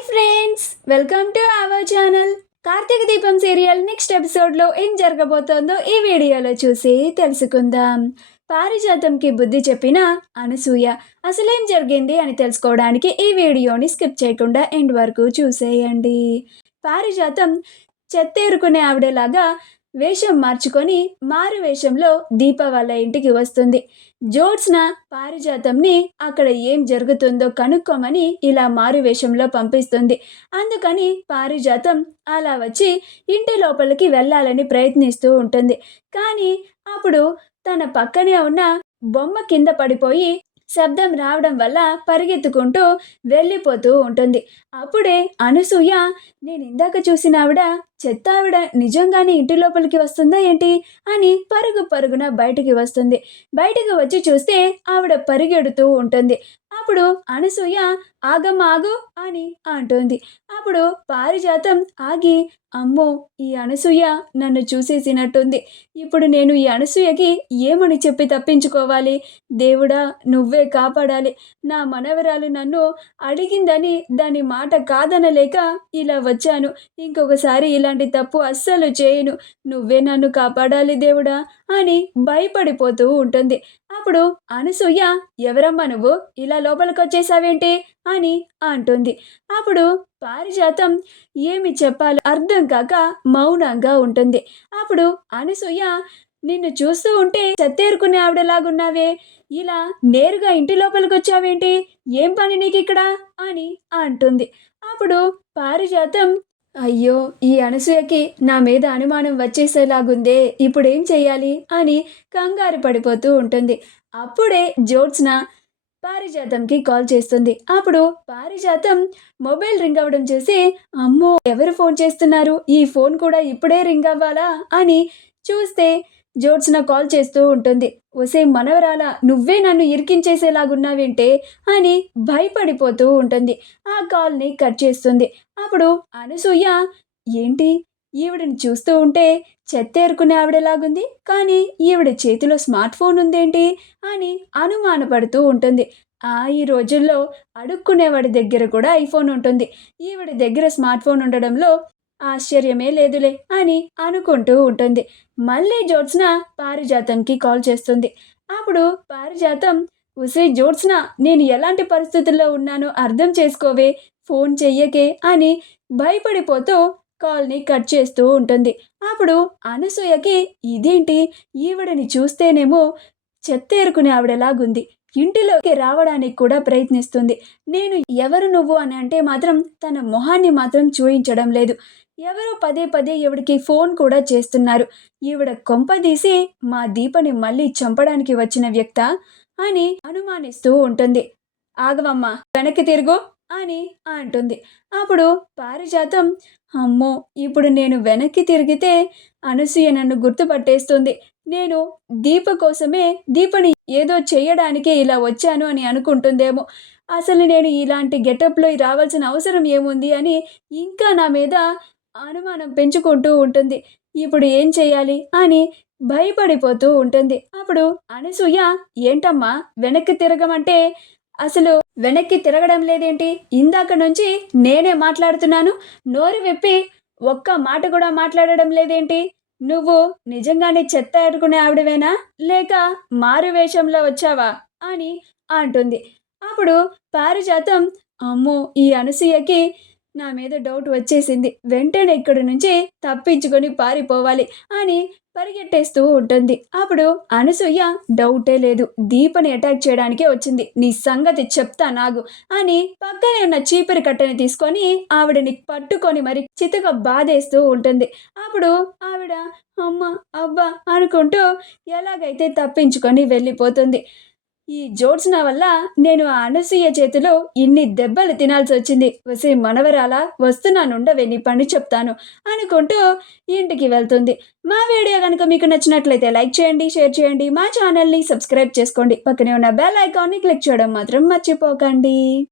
Hi friends, welcome to our channel. Karthika Deepam serial next ఎపిసోడ్లో ఏం జరగబోతోందో ఈ వీడియోలో చూసి తెలుసుకుందాం. పారిజాతంకి బుద్ధి చెప్పిన అనసూయ అసలేం జరిగింది అని తెలుసుకోవడానికి ఈ వీడియోని స్కిప్ చేయకుండా ఎండ్ వరకు చూసేయండి. పారిజాతం చెత్తేరుకునే ఆవిడలాగా వేషం మార్చుకొని మారు వేషంలో దీప వాళ్ళ ఇంటికి వస్తుంది. జ్యోత్స్న పారిజాతంని అక్కడ ఏం జరుగుతుందో కనుక్కోమని ఇలా మారు వేషంలో పంపిస్తుంది. అందుకని పారిజాతం అలా వచ్చి ఇంటి లోపలికి వెళ్ళాలని ప్రయత్నిస్తూ ఉంటుంది. కానీ అప్పుడు తన పక్కనే ఉన్న బొమ్మ కింద పడిపోయి శబ్దం రావడం వల్ల పరిగెత్తుకుంటూ వెళ్ళిపోతూ ఉంటుంది. అప్పుడే అనసూయ, నేను ఇందాక చూసిన ఆవిడ చెత్త ఆవిడ నిజంగానే ఇంటి లోపలికి వస్తుందా ఏంటి అని పరుగున బయటికి వస్తుంది. బయటికి వచ్చి చూస్తే ఆవిడ పరిగెడుతూ ఉంటుంది. అప్పుడు అనసూయ, ఆగమ్మ ఆగు అని అంటుంది. అప్పుడు పారిజాతం ఆగి, అమ్మో, ఈ అనసూయ నన్ను చూసేసినట్టుంది. ఇప్పుడు నేను ఈ అనసూయకి ఏమని చెప్పి తప్పించుకోవాలి? దేవుడా, నువ్వే కాపాడాలి. నా మనవరాలు నన్ను అడిగిందని దాని మాట కాదనలేక ఇలా వచ్చాను. ఇంకొకసారి ఇలాంటి తప్పు అస్సలు చేయను. నువ్వే నన్ను కాపాడాలి దేవుడా అని భయపడిపోతూ ఉంటుంది. అప్పుడు అనసూయ, ఎవరమ్మా నువ్వు, ఇలా లోపలికి వచ్చేసావేంటి అని అంటుంది. అప్పుడు పారిజాతం ఏమి చెప్పాలో అర్థం కాక మౌనంగా ఉంటుంది. అప్పుడు అనసూయ, నిన్ను చూస్తూ ఉంటే చెత్తేరుకునే ఆవిడలాగున్నావే, ఇలా నేరుగా ఇంటి లోపలికి వచ్చావేంటి? ఏం పని నీకు ఇక్కడ అని అంటుంది. అప్పుడు పారిజాతం, అయ్యో, ఈ అనసూయకి నా మీద అనుమానం వచ్చేసేలాగుందే, ఇప్పుడేం చెయ్యాలి అని కంగారు పడిపోతూ ఉంటుంది. అప్పుడే జ్యోత్స్న పారిజాతంకి కాల్ చేస్తుంది. అప్పుడు పారిజాతం మొబైల్ రింగ్ అవ్వడం చూసి, అమ్మో, ఎవరు ఫోన్ చేస్తున్నారు, ఈ ఫోన్ కూడా ఇప్పుడే రింగ్ అవ్వాలా అని చూస్తే జ్యోత్స్న కాల్ చేస్తూ ఉంటుంది. ఒసే మనవరాలా, నువ్వే నన్ను ఇరికించేసేలాగున్నావేంటే అని భయపడిపోతూ ఉంటుంది. ఆ కాల్ని కట్ చేస్తుంది. అప్పుడు అనసూయ, ఏంటి, ఈవిడని చూస్తూ ఉంటే చెత్తేరుకునే ఆవిడలాగుంది, కానీ ఈవిడ చేతిలో స్మార్ట్ ఫోన్ ఉందేంటి అని అనుమానపడుతూ ఉంటుంది. ఈ రోజుల్లో అడుక్కునేవాడి దగ్గర కూడా ఐఫోన్ ఉంటుంది, ఈవిడ దగ్గర స్మార్ట్ ఫోన్ ఉండడంలో ఆశ్చర్యమే లేదులే అని అనుకుంటూ ఉంటుంది. మళ్ళీ జ్యోత్స్న పారిజాతంకి కాల్ చేస్తుంది. అప్పుడు పారిజాతం, ఉసే జ్యోత్స్న, నేను ఎలాంటి పరిస్థితుల్లో ఉన్నానో అర్థం చేసుకోవే, ఫోన్ చెయ్యకే అని భయపడిపోతూ కాల్ని కట్ చేస్తూ ఉంటుంది. అప్పుడు అనసూయకి, ఇదేంటి, ఈవిడని చూస్తేనేమో చెత్తేరుకునే ఆవిడలాగుంది, ఇంటిలోకి రావడానికి కూడా ప్రయత్నిస్తుంది. నేను ఎవరు నువ్వు అని అంటే మాత్రం తన మొహాన్ని మాత్రం చూయించడం లేదు. ఎవరో పదే ఈవిడికి ఫోన్ కూడా చేస్తున్నారు. ఈవిడ కొంపదీసి మా దీపని మళ్ళీ చంపడానికి వచ్చిన వ్యక్త అని అనుమానిస్తూ ఉంటుంది. ఆగవమ్మ, వెనక్కి తిరుగు అని అంటుంది. అప్పుడు పారిజాతం, అమ్మో, ఇప్పుడు నేను వెనక్కి తిరిగితే అనసూయ నన్ను గుర్తుపట్టేస్తుంది. నేను దీప కోసమే, దీపని ఏదో చేయడానికే ఇలా వచ్చాను అని అనుకుంటుందేమో. అసలు నేను ఇలాంటి గెటప్లో రావాల్సిన అవసరం ఏముంది అని ఇంకా నా మీద అనుమానం పెంచుకుంటూ ఉంటుంది. ఇప్పుడు ఏం చెయ్యాలి అని భయపడిపోతూ ఉంటుంది. అప్పుడు అనసూయ, ఏంటమ్మా వెనక్కి తిరగమంటే అసలు వెనక్కి తిరగడం లేదేంటి? ఇందాక నుంచి నేనే మాట్లాడుతున్నాను, నోరు విప్పి ఒక్క మాట కూడా మాట్లాడడం లేదేంటి? నువ్వు నిజంగానే చెత్త ఎడుకునే ఆవిడవేనా, లేక మారు వేషంలో వచ్చావా అని అంటుంది. అప్పుడు పారిజాతం, అమ్మో, ఈ అనసూయకి నా మీద డౌట్ వచ్చేసింది, వెంటనే ఇక్కడి నుంచి తప్పించుకొని పారిపోవాలి అని పరిగెట్టేస్తూ ఉంటుంది. అప్పుడు అనసూయ, డౌటే లేదు, దీపని అటాక్ చేయడానికే వచ్చింది, నీ సంగతి చెప్తా నాగు అని పక్కనే ఉన్న చీపురి కట్టని తీసుకొని ఆవిడని పట్టుకొని మరి చితక బాధేస్తూ ఉంటుంది. అప్పుడు ఆవిడ అమ్మ అబ్బా అనుకుంటూ ఎలాగైతే తప్పించుకొని వెళ్ళిపోతుంది. ఈ జ్యోత్స్న వల్ల నేను ఆ అనసూయ చేతిలో ఇన్ని దెబ్బలు తినాల్సి వచ్చింది. వసే మనవరాలా, వస్తున్నానుండవే, నీ పని చెప్తాను అనుకుంటూ ఇంటికి వెళ్తుంది. మా వీడియో కనుక మీకు నచ్చినట్లయితే లైక్ చేయండి, షేర్ చేయండి, మా ఛానల్ని సబ్స్క్రైబ్ చేసుకోండి, పక్కనే ఉన్న బెల్ ఐకాన్ని క్లిక్ చేయడం మాత్రం మర్చిపోకండి.